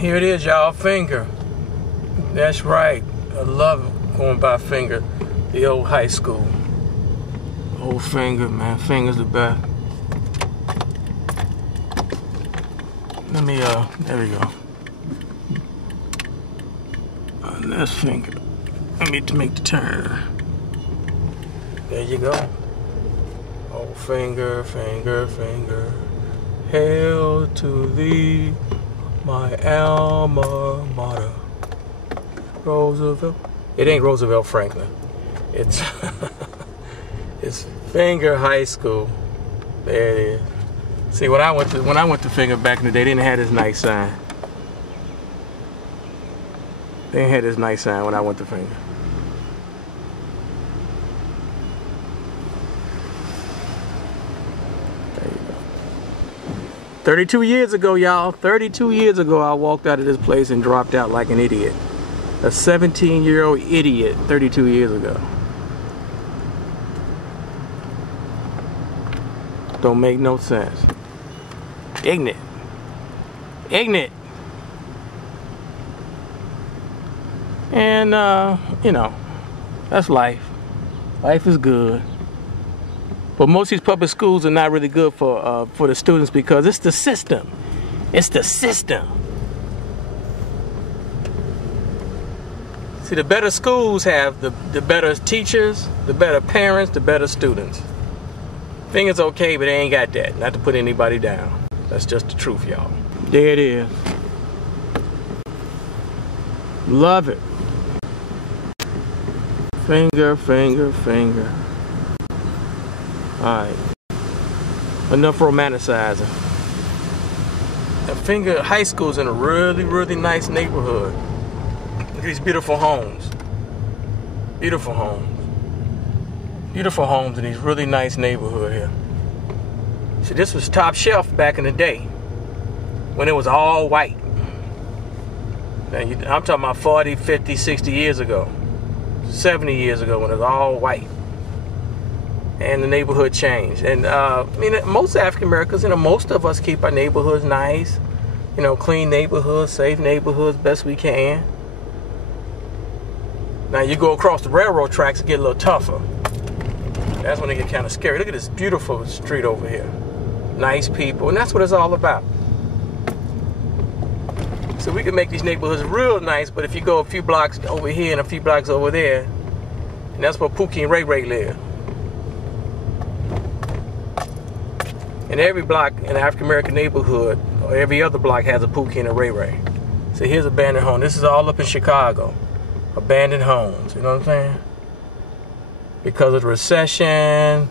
Here it is, y'all, Finger. That's right. I love going by Finger, the old high school. Old Finger, man. Finger's the best. Let me, there we go. That's Finger. Let me make the turn. There you go. Oh, Finger, Finger, Finger. Hail to thee, my alma mater. Roosevelt. It ain't Roosevelt Franklin. It's it's Finger High School. There it is. See, when I went to Finger back in the day, they didn't have this nice sign. They didn't have this nice sign when I went to Finger. There you go. 32 years ago, y'all. 32 years ago, I walked out of this place and dropped out like an idiot. A 17-year-old idiot 32 years ago. Don't make no sense. Ignorant. Ignorant. And, you know, that's life. Life is good. But most of these public schools are not really good for the students because it's the system. It's the system. See, the better schools have the better teachers, the better parents, the better students. Finger's okay, but they ain't got that. Not to put anybody down. That's just the truth, y'all. There it is. Love it. Finger, Finger, Finger. Alright. Enough romanticizing. The Finger High School's in a really, really nice neighborhood. Look at these beautiful homes. Beautiful homes. Beautiful homes in these really nice neighborhood here. See, this was top shelf back in the day when it was all white. Now, I'm talking about 40, 50, 60 years ago. 70 years ago when it was all white. And the neighborhood changed. And I mean, most African Americans, you know, most of us keep our neighborhoods nice. You know, clean neighborhoods, safe neighborhoods, best we can. Now you go across the railroad tracks, it get a little tougher. That's when it get kind of scary. Look at this beautiful street over here. Nice people, and that's what it's all about. So we can make these neighborhoods real nice, but if you go a few blocks over here and a few blocks over there, and that's where Pookie and Ray Ray live. And every block in an African American neighborhood, or every other block, has a Pookie and a Ray Ray. So here's abandoned home. This is all up in Chicago. Abandoned homes, you know what I'm saying? Because of the recession,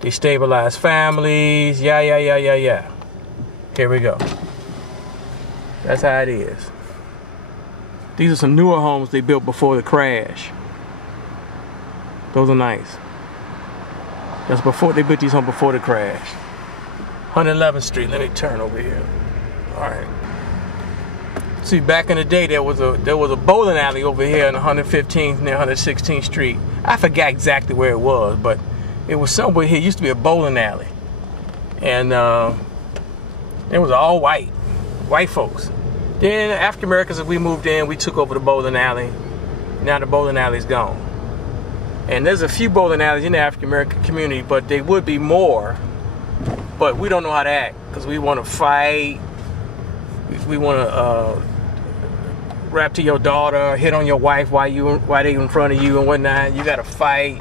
destabilized families, yeah. Here we go. That's how it is. These are some newer homes they built before the crash. Those are nice. That's before they built these homes before the crash. 111th Street. Let me turn over here. All right. See, back in the day, there was a bowling alley over here on 115th near 116th Street. I forgot exactly where it was, but it was somewhere here. It used to be a bowling alley, and it was all white folks. Then African Americans, as we moved in, we took over the bowling alley. Now the bowling alley's gone, and there's a few bowling alleys in the African American community, but there would be more. But we don't know how to act because we want to fight. We want to rap to your daughter, hit on your wife while they in front of you and whatnot. You got to fight.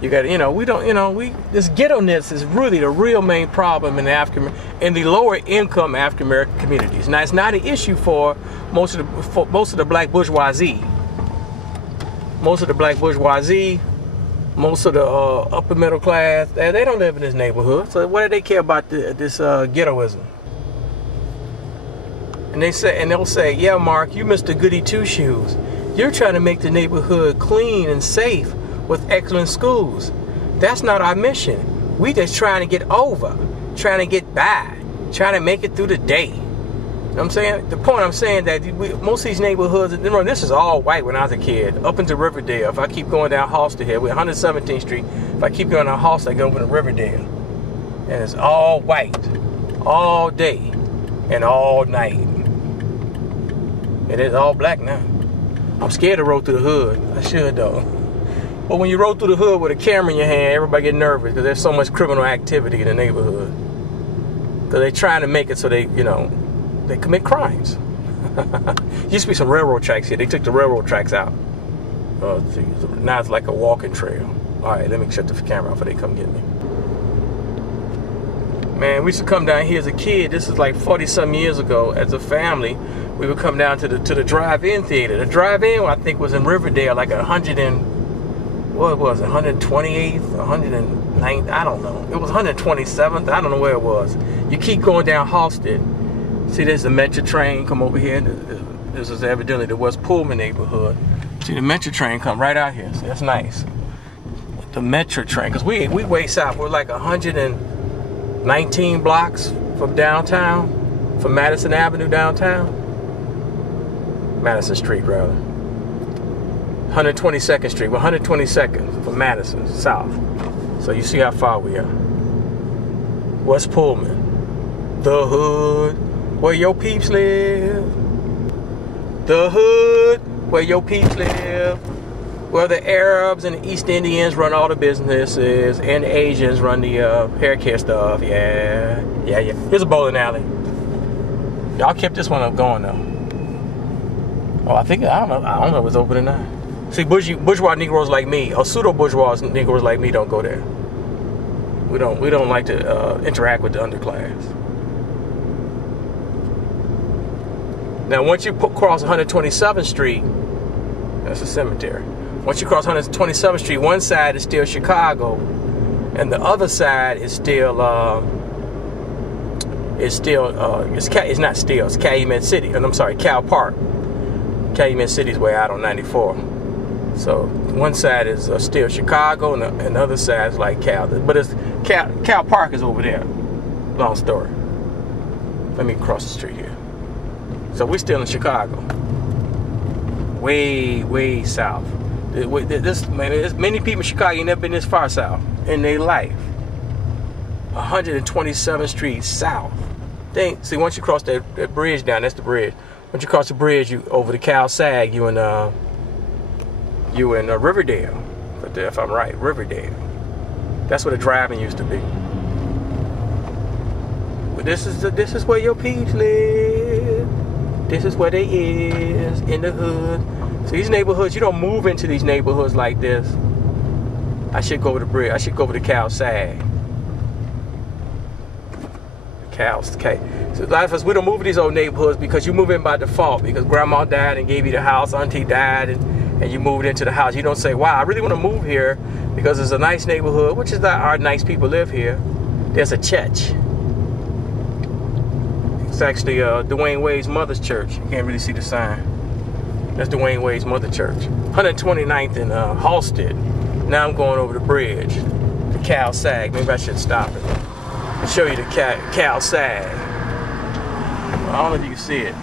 You got to, you know, this ghetto-ness is really the real main problem in the lower income African American communities. Now, it's not an issue for most of the black bourgeoisie. Most of the black bourgeoisie, most of the upper middle class, they don't live in this neighborhood. So what do they care about this ghettoism? And they'll say, yeah, Mark, you Mr. Goody Two Shoes. You're trying to make the neighborhood clean and safe with excellent schools. That's not our mission. We just trying to get over, trying to get by, trying to make it through the day. You know what I'm saying? The point I'm saying that most of these neighborhoods, remember, this is all white when I was a kid, up into Riverdale. If I keep going down Halsted here, we're 117th Street. If I keep going down Halsted, I go over to Riverdale. And it's all white, all day and all night. It is all black now. I'm scared to roll through the hood. I should though. But when you roll through the hood with a camera in your hand, everybody get nervous because there's so much criminal activity in the neighborhood. Because they're trying to make it so they, you know, they commit crimes. Used to be some railroad tracks here. They took the railroad tracks out. Now it's like a walking trail. All right, let me shut the camera off before they come get me. Man, we used to come down here as a kid. This is like 40-some years ago. As a family, we would come down to the drive-in theater. The drive-in, I think, was in Riverdale, like 128th, 109th, I don't know. It was 127th, I don't know where it was. You keep going down Halsted. See, there's the Metro train come over here. This is evidently the West Pullman neighborhood. See, the Metro train come right out here. See, that's nice. The Metro train, because we way south. We're like 119 blocks from downtown, from Madison Avenue downtown. Madison Street, rather. 122nd Street. We're 122nd from Madison, south. So you see how far we are. West Pullman. The hood, where your peeps live. The hood, where your peeps live. Where the Arabs and the East Indians run all the businesses, and the Asians run the hair care stuff. Yeah. Here's a bowling alley. Y'all kept this one up going though. Oh, I don't know if it's open or not. See, bourgeois Negroes like me, or pseudo-bourgeois Negroes like me, don't go there. We don't like to interact with the underclass. Now, once you cross 127th Street, that's a cemetery. Once you cross 127th Street, one side is still Chicago, and the other side is still it's Calumet City. And I'm sorry, Cal Park. Calumet City's way out on 94. So one side is still Chicago, and the other side is like Cal. But it's Cal Park is over there. Long story. Let me cross the street here. So we're still in Chicago. Way south. This man, there's many people in Chicago ain't never been this far south in their life. 127th Street south. See, once you cross that bridge down, that's the bridge. Once you cross the bridge, you over to Cal Sag, you in Riverdale. But if I'm right, Riverdale. That's where the driving used to be. But this is where your peeps live. This is where they is in the hood. So these neighborhoods, you don't move into these neighborhoods like this. I should go over the bridge. I should go over to Cal Sag. Okay. So a lot of us, we don't move in these old neighborhoods because you move in by default because grandma died and gave you the house, auntie died, and you moved into the house. You don't say, wow, I really want to move here because it's a nice neighborhood, which is that our nice people live here. There's a church. It's actually Dwayne Wade's mother's church. You can't really see the sign. That's Dwayne Wade's mother church. 129th in Halsted. Now I'm going over the bridge to Cal Sag. Maybe I should stop it and show you the Cal Sag. I don't know if you can see it.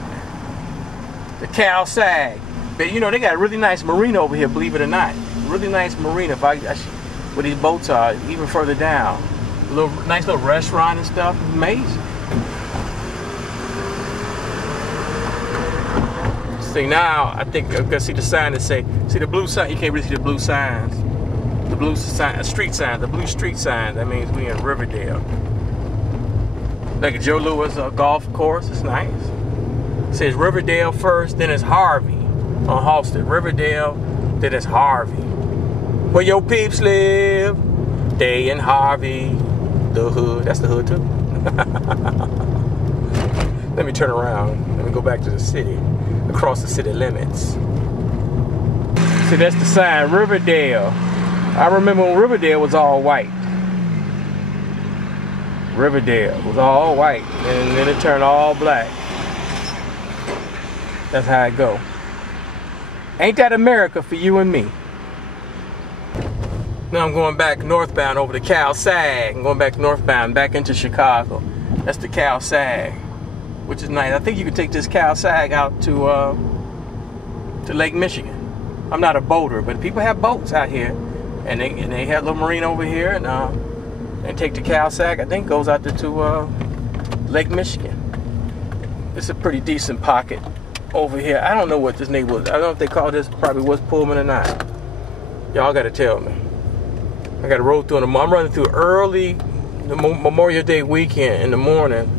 The Cal Sag. But you know, they got a really nice marina over here, believe it or not. Really nice marina. Where these boats are, even further down. Nice little restaurant and stuff. Amazing. See, now I think I'm gonna see the sign that see the blue sign. You can't really see the blue signs. The blue sign, street sign, the blue street sign. That means we in Riverdale. Like a Joe Louis golf course. It's nice. It says Riverdale first, then it's Harvey on Halsted. Riverdale, then it's Harvey. Where your peeps live, they in Harvey. The hood. That's the hood too. Let me turn around. Let me go back to the city. Across the city limits. See, that's the sign, Riverdale. I remember when Riverdale was all white. Riverdale was all white, and then it turned all black. That's how it go. Ain't that America for you and me? Now I'm going back northbound over to Cal Sag. I'm going back northbound, back into Chicago. That's the Cal Sag, which is nice. I think you could take this Cal Sag out to Lake Michigan. I'm not a boater, but people have boats out here, and they have a little marina over here, and take the Cal Sag. I think goes out to Lake Michigan. It's a pretty decent pocket. over here. I don't know what this neighborhood is. I don't know if they call this probably West Pullman or not. Y'all got to tell me. I got to roll through them. I'm running through early the Memorial Day weekend in the morning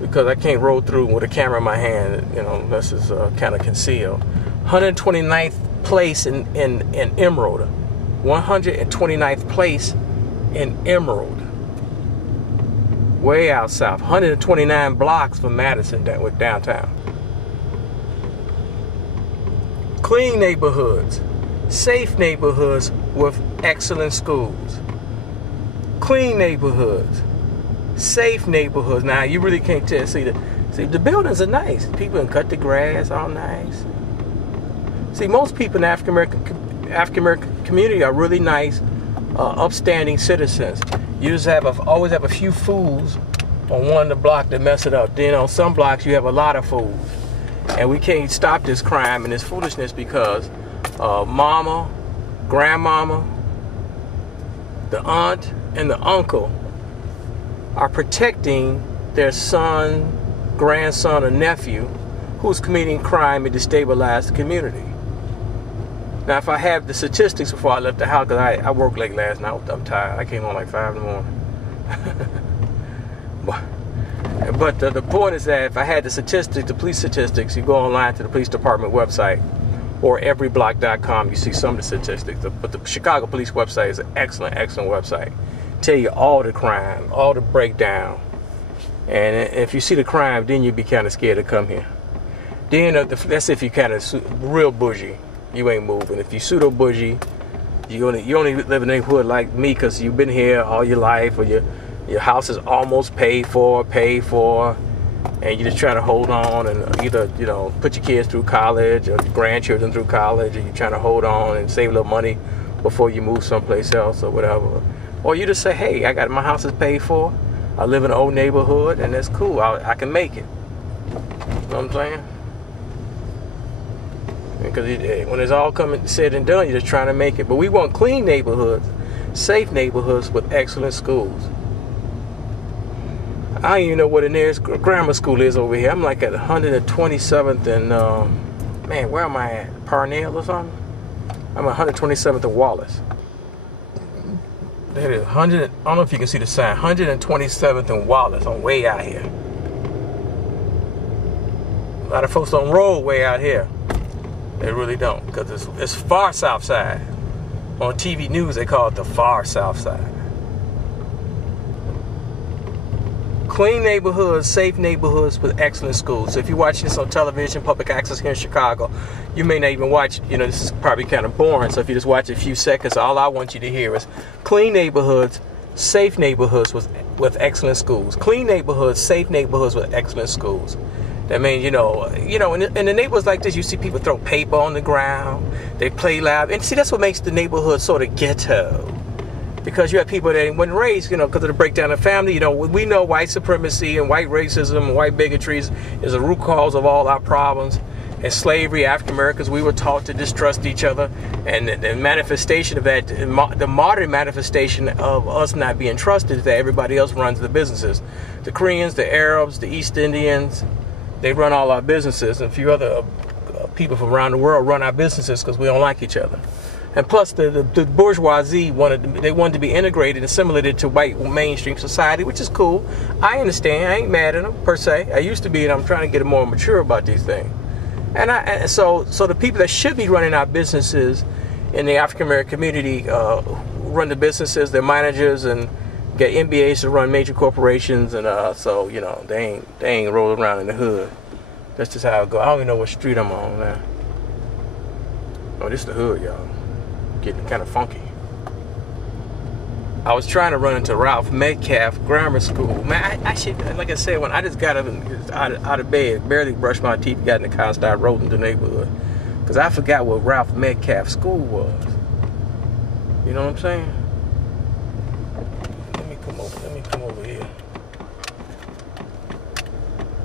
because I can't roll through with a camera in my hand, you know, unless it's kind of concealed. 129th place in Emerald. 129th place in Emerald. Way out south. 129 blocks from Madison with downtown. Clean neighborhoods. Safe neighborhoods with excellent schools. Clean neighborhoods. Safe neighborhoods. Now you really can't tell. See the buildings are nice. People can cut the grass, all nice. See, most people in the African American community are really nice, upstanding citizens. You just always have a few fools on one of the blocks that mess it up. Then on some blocks you have a lot of fools, and we can't stop this crime and this foolishness because mama, grandmama, the aunt, and the uncle are protecting their son, grandson, or nephew who's committing crime and destabilize the community. Now, if I have the statistics before I left the house, because I worked late last night, I'm tired. I came home like 5 in the morning. But the point is that if I had the statistics, the police statistics, you go online to the police department website or everyblock.com, you see some of the statistics. But the Chicago police website is an excellent, excellent website. Tell you all the crime, all the breakdown. And if you see the crime, then you'd be kind of scared to come here. Then that's if you kind of real bougie. You ain't moving. If you pseudo bougie, you only live in a neighborhood like me because you've been here all your life, or your house is almost paid for, and you're just trying to hold on and either put your kids through college or your grandchildren through college, or you're trying to hold on and save a little money before you move someplace else or whatever. Or you just say, hey, I got my house is paid for. I live in an old neighborhood and that's cool. I can make it. You know what I'm saying? Because when it's all said and done, you're just trying to make it. But we want clean neighborhoods, safe neighborhoods with excellent schools. I don't even know what the nearest grammar school is over here. I'm like at 127th and, man, where am I at? Parnell or something? I'm at 127th and Wallace. That is 100, I don't know if you can see the sign, 127th and Wallace. I'm way out here. A lot of folks don't roll way out here. They really don't, because it's far south side. On TV news, they call it the far south side. Clean neighborhoods, safe neighborhoods with excellent schools. So if you're watching this on television, public access here in Chicago, you may not even watch, this is probably kind of boring. So if you just watch a few seconds, all I want you to hear is clean neighborhoods, safe neighborhoods with excellent schools. Clean neighborhoods, safe neighborhoods with excellent schools. That means, in the neighborhoods like this, you see people throw paper on the ground. They play loud. And see, that's what makes the neighborhood sort of ghetto. Because you have people that weren't raised, because of the breakdown of family. We know white supremacy and white racism and white bigotry is the root cause of all our problems. And slavery, African Americans, we were taught to distrust each other. And the manifestation of that, the modern manifestation of us not being trusted is that everybody else runs the businesses. The Koreans, the Arabs, the East Indians, they run all our businesses, and a few other people from around the world run our businesses because we don't like each other. And plus, the bourgeoisie wanted to be integrated and assimilated to white mainstream society, which is cool. I understand. I ain't mad at them per se. I used to be, and I'm trying to get more mature about these things. And so the people that should be running our businesses in the African American community run the businesses. They're managers and get MBAs to run major corporations, and so they ain't rolling around in the hood. That's just how it go. I don't even know what street I'm on, man. Oh, this is the hood, y'all. Getting kind of funky. I was trying to run into Ralph Metcalf Grammar School. Man, I should, like I said, when I just got up and out of bed, barely brushed my teeth, got in the car, and started rolling through the neighborhood, because I forgot what Ralph Metcalf School was. You know what I'm saying? Let me come over here.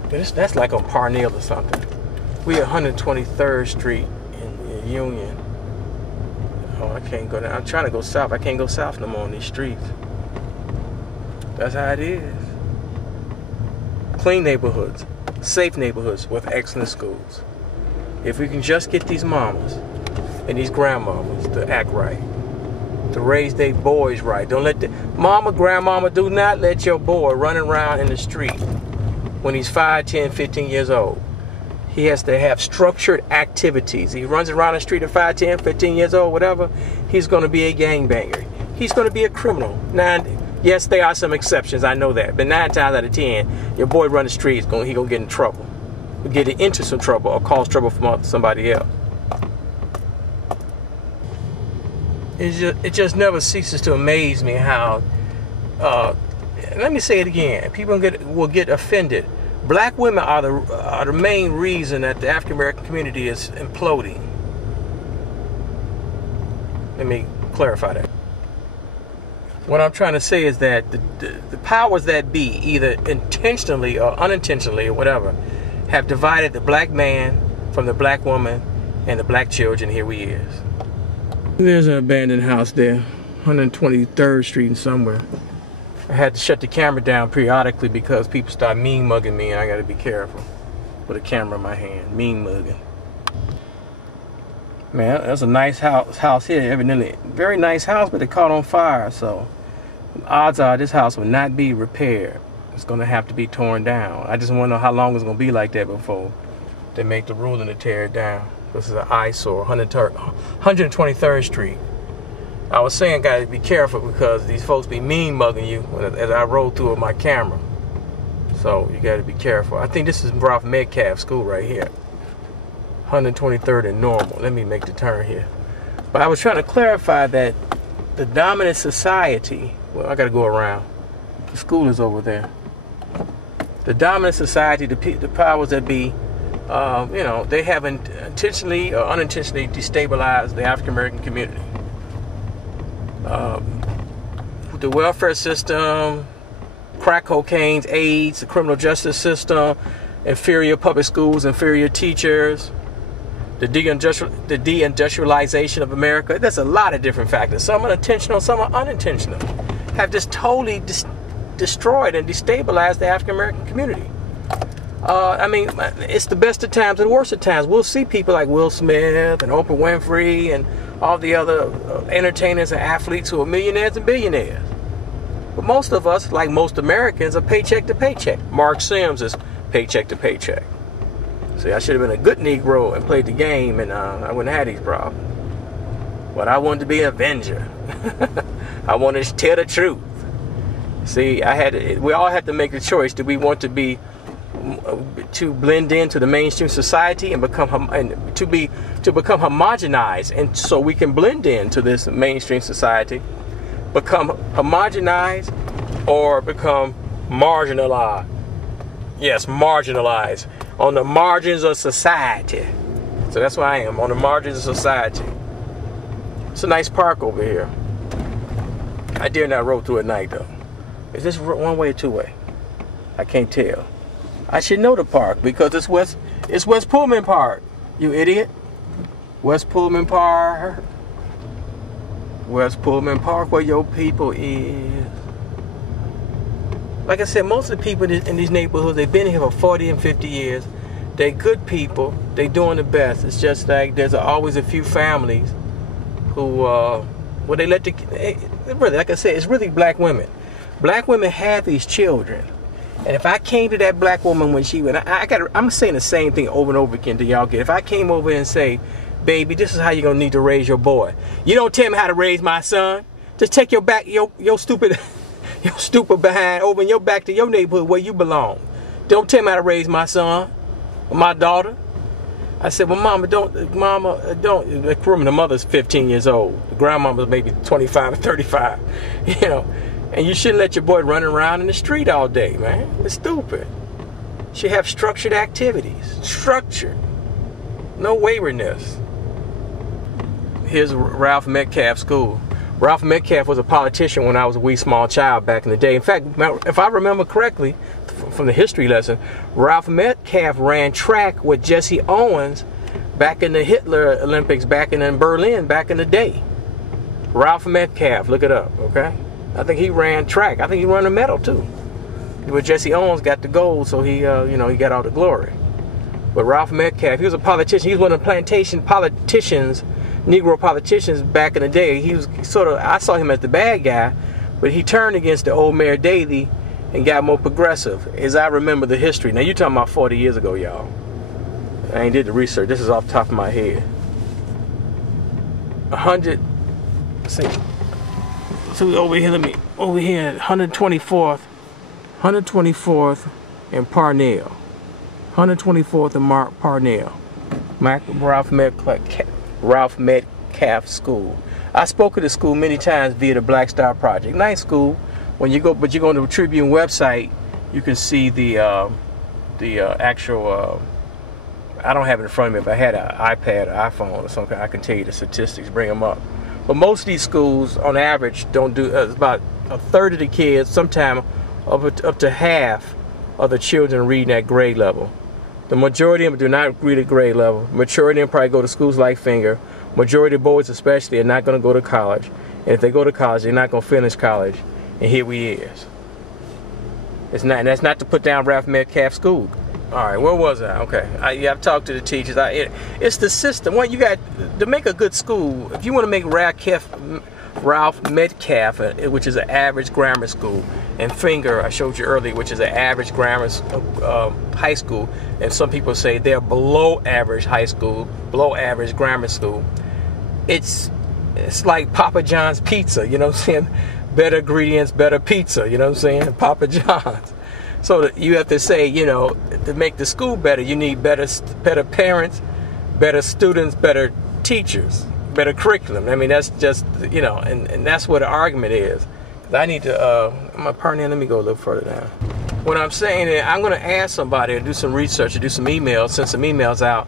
That's like on Parnell or something. We at 123rd Street in Union. Oh, I can't go down. I'm trying to go south. I can't go south no more on these streets. That's how it is. Clean neighborhoods, safe neighborhoods with excellent schools. If we can just get these mamas and these grandmamas to act right, to raise their boys right. Don't let the mama, grandmama, do not let your boy run around in the street when he's 5, 10, 15 years old. He has to have structured activities. He runs around the street at 5, 10, 15 years old, whatever, he's going to be a gangbanger. He's going to be a criminal. Now, yes, there are some exceptions, I know that. But 9 times out of 10, your boy run the street, he's going to get in trouble. He'll get into some trouble or cause trouble from somebody else. It just never ceases to amaze me how, let me say it again, people will get offended. Black women are the main reason that the African American community is imploding. Let me clarify that. What I'm trying to say is that the powers that be, either intentionally or unintentionally or whatever, have divided the black man from the black woman and the black children. Here we is. There's an abandoned house there, 123rd Street and somewhere. I had to shut the camera down periodically because people start mean mugging me, and I got to be careful with a camera in my hand. Mean mugging. Man, that's a nice house here, evidently. Very nice house, but it caught on fire, so odds are this house will not be repaired. It's going to have to be torn down. I just want to know how long it's going to be like that before they make the ruling to tear it down. This is an eyesore, 123rd Street. I was saying, guys, be careful because these folks be mean mugging you as I roll through with my camera. So you got to be careful. I think this is Ralph Metcalf School right here. 123rd and Normal. Let me make the turn here. But I was trying to clarify that the dominant society, well, I got to go around. The school is over there. The dominant society, the powers that be, they haven't intentionally or unintentionally destabilized the African American community. The welfare system, crack cocaine, AIDS, the criminal justice system, inferior public schools, inferior teachers, the deindustrialization of America. There's a lot of different factors. Some are intentional, some are unintentional. Have just totally destroyed and destabilized the African American community. It's the best of times and the worst of times. We'll see people like Will Smith and Oprah Winfrey and all the other entertainers and athletes who are millionaires and billionaires. But most of us, like most Americans, are paycheck to paycheck. Mark Sims is paycheck to paycheck. See, I should have been a good Negro and played the game, and I wouldn't have had these problems. But I wanted to be an avenger. I wanted to tell the truth. See, we all had to make the choice. Do we want to blend into the mainstream society and become homogenized, and so we can blend into this mainstream society, become homogenized, or become marginalized? Yes, marginalized, on the margins of society. So that's where I am, on the margins of society. It's a nice park over here. I dare not roll through at night though. Is this one way or two way? I can't tell. I should know the park because it's West Pullman Park. You idiot. West Pullman Park. West Pullman Park, where your people is. Like I said, most of the people in these neighborhoods, they've been here for 40 and 50 years. They're good people. They're doing the best. It's just like there's always a few families who, they let really, like I said, it's really black women. Black women have these children. And if I came to that black woman when she went, I'm saying the same thing over and over again to y'all get. If I came over and say, baby, this is how you're going to need to raise your boy. You don't tell me how to raise my son. Just take your stupid behind over in your back to your neighborhood where you belong. Don't tell me how to raise my son or my daughter. I said, well, mama, don't. Remember, the mother's 15 years old. The grandmama's maybe 25 or 35, And you shouldn't let your boy run around in the street all day, man. It's stupid. Should have structured activities. Structured. No waywardness. Here's Ralph Metcalf School. Ralph Metcalf was a politician when I was a wee small child back in the day. In fact, if I remember correctly from the history lesson, Ralph Metcalf ran track with Jesse Owens back in the Hitler Olympics back in Berlin back in the day. Ralph Metcalf, look it up, okay? I think he ran track. I think he won a medal too. But Jesse Owens got the gold, so he, you know, he got all the glory. But Ralph Metcalfe, he was a politician. He was one of the plantation politicians, Negro politicians back in the day. He was sort of, I saw him as the bad guy, but he turned against the old Mayor Daley and got more progressive, as I remember the history. Now, you're talking about 40 years ago, y'all. I ain't did the research. This is off the top of my head. 100, let's see. So over here, over here, 124th and Parnell. 124th and Parnell. Ralph Metcalfe School. I spoke at the school many times via the Black Star Project. Nice school. When you go, but you go to the Tribune website, you can see the actual. I don't have it in front of me. If I had an iPad or iPhone or something, I can tell you the statistics, bring them up. But most of these schools, on average, don't do. About a third of the kids, sometimes up to half of the children reading at grade level. The majority of them do not read at grade level. Majority of them probably go to schools like Finger. Majority of boys, especially, are not going to go to college. And if they go to college, they're not going to finish college. And here we is. It's not. And that's not to put down Ralph Metcalfe School. All right, where was I? Okay, I've talked to the teachers. It's the system. What you got to make a good school. If you want to make Ralph Metcalfe, which is an average grammar school, and Finger, I showed you earlier, which is an average grammar high school, and some people say they're below average high school, below average grammar school. It's like Papa John's pizza. You know what I'm saying? Better ingredients, better pizza. You know what I'm saying? Papa John's. So you have to say, you know, to make the school better, you need better parents, better students, better teachers, better curriculum. I mean, that's just, you know, and that's what the argument is. I need to, my partner, let me go a little further down. What I'm saying is, I'm going to ask somebody to do some research, or do some emails, send some emails out,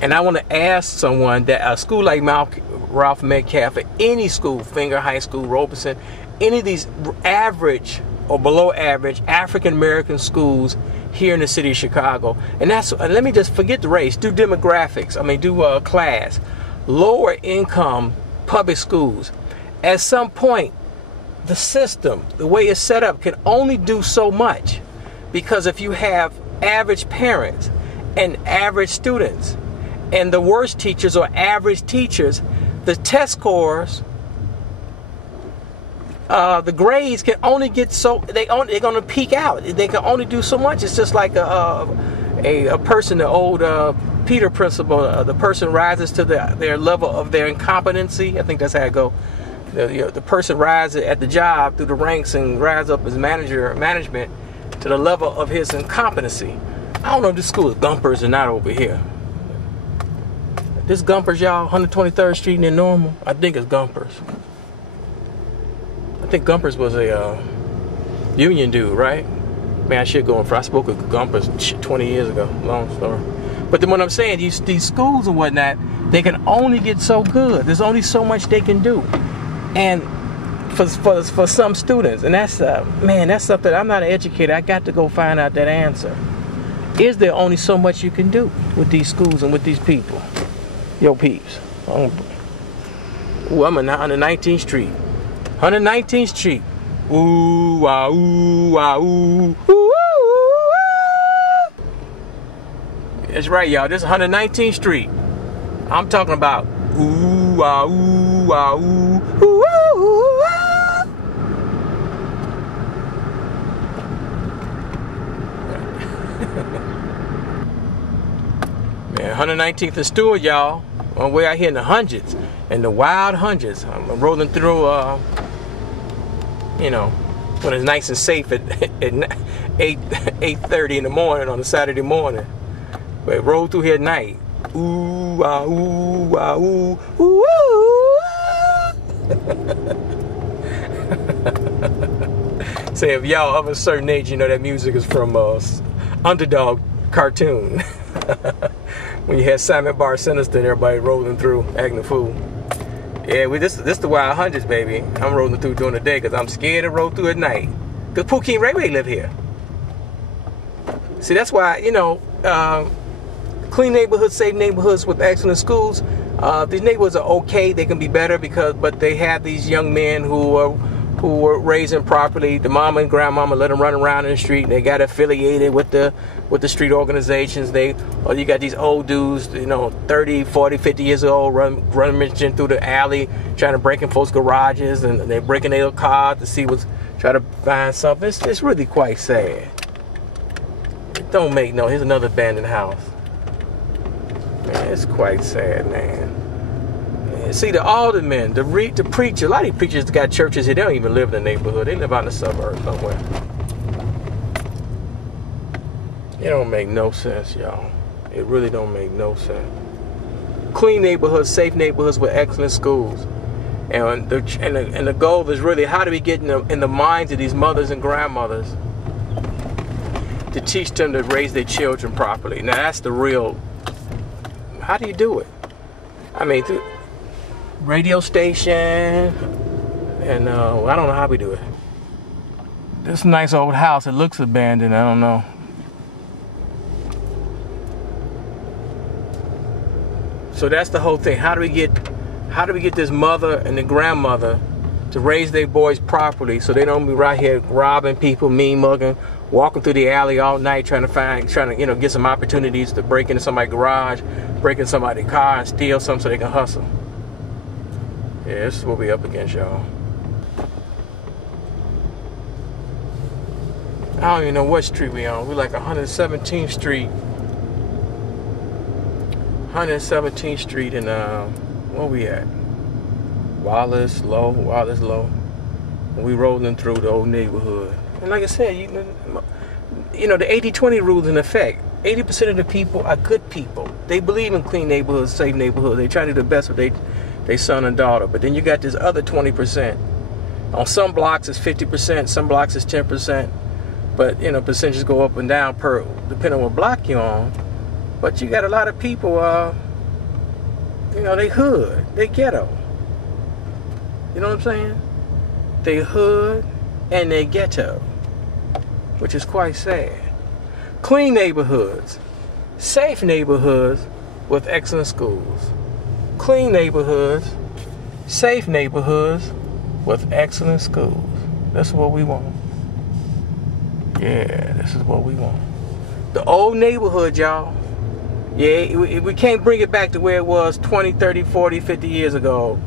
and I want to ask someone that a school like Ralph Metcalfe, any school, Finger High School, Robeson, any of these average or below average African American schools here in the city of Chicago, and that's, let me just forget the race, do demographics, I mean do class, lower income public schools. At some point, the system, the way it's set up, can only do so much, because if you have average parents and average students and the worst teachers or average teachers, the test scores, the grades can only get so, they're going to peak out. They can only do so much. It's just like a person, the old Peter principle, the person rises to their level of their incompetency. I think that's how it goes. The person rises at the job through the ranks and rises up as management to the level of his incompetency. I don't know if this school is Gumpers or not over here. This Gumpers, y'all, 123rd Street in Normal. I think it's Gumpers. I think Gumpers was a union dude, right? Man, I should go in for. I spoke with Gumpers 20 years ago. Long story. But then what I'm saying, these schools and whatnot, they can only get so good. There's only so much they can do. And for some students, and that's man, that's something. I'm not an educator. I got to go find out that answer. Is there only so much you can do with these schools and with these people? Yo, peeps. Ooh, I'm on 119th Street. 119th Street. Ooh, wah, ooh, wah, ooh, ooh, ooh, ooh. That's right, y'all. This is 119th Street. I'm talking about ooh, wah, ooh, wah, ooh, ooh, ooh, ooh. Man, 119th and Stewart, y'all. On the way out here in the hundreds, in the wild hundreds. I'm rolling through, you know, when it's nice and safe at 8:30 in the morning on a Saturday morning. But roll through here at night. Ooh, ah, ooh, ah, ooh, ooh, ooh. Say, if y'all of a certain age, you know that music is from Underdog cartoon. When you had Simon Bar Sinister and everybody rolling through, acting a fool. Yeah, this the wild hundreds, baby. I'm rolling through during the day because I'm scared to roll through at night. Because Pooh King Ray Ray live here. See, that's why, you know, clean neighborhoods, safe neighborhoods with excellent schools. These neighborhoods are okay. They can be better but they have these young men who are who were raised improperly. The mama and grandmama let them run around in the street. They got affiliated with the street organizations. You got these old dudes, 30, 40, 50 years old, rummaging through the alley, trying to break in folks' garages, and they're breaking their cars to see try to find something. It's really quite sad. It don't make no. Here's another abandoned house. Man, it's quite sad, man. See, the aldermen, the preacher, a lot of these preachers got churches here. They don't even live in the neighborhood. They live out in the suburbs somewhere. It don't make no sense, y'all. It really don't make no sense. Clean neighborhoods, safe neighborhoods with excellent schools. And the goal is really, how do we get in the minds of these mothers and grandmothers to teach them to raise their children properly? Now, that's the real... How do you do it? I mean, through radio station, and I don't know how we do it. This nice old house, it looks abandoned, I don't know. So that's the whole thing. How do we get this mother and the grandmother to raise their boys properly so they don't be right here robbing people, mean mugging, walking through the alley all night trying to get some opportunities to break into somebody's garage, break in somebody's car and steal something so they can hustle. Yeah, this is what we up against, y'all. I don't even know what street we on. We're like 117th Street. 117th Street and where we at? Wallace Low. And we rolling through the old neighborhood. And like I said, the 80-20 rule's in effect. 80% of the people are good people. They believe in clean neighborhoods, safe neighborhoods. They try to do the best with their son and daughter. But then you got this other 20%. On some blocks it's 50%, some blocks it's 10%. But percentages go up and down depending on what block you're on. But you got a lot of people, they hood, they ghetto. You know what I'm saying? They hood and they ghetto, which is quite sad. Clean neighborhoods, safe neighborhoods with excellent schools. Clean neighborhoods, safe neighborhoods with excellent schools. That's what we want. Yeah, this is what we want. The old neighborhood, y'all. Yeah, we can't bring it back to where it was 20, 30, 40, 50 years ago.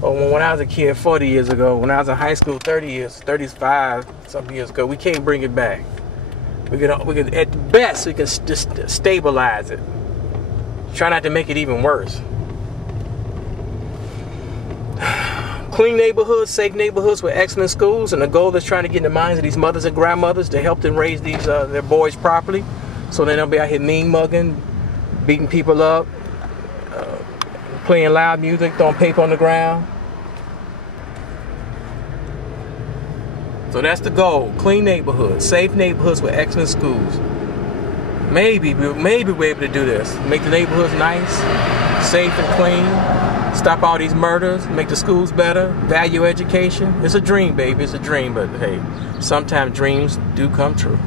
Or when I was a kid 40 years ago. When I was in high school 35 something years ago. We can't bring it back. We can at best, we can just stabilize it. Try not to make it even worse. Clean neighborhoods, safe neighborhoods with excellent schools. And the goal is trying to get in the minds of these mothers and grandmothers to help them raise their boys properly. So they don't be out here mean mugging, beating people up, playing loud music, throwing paper on the ground. So that's the goal. Clean neighborhoods, safe neighborhoods with excellent schools. Maybe we're able to do this. Make the neighborhoods nice, safe and clean. Stop all these murders, make the schools better, value education. It's a dream, baby, it's a dream, but hey, sometimes dreams do come true.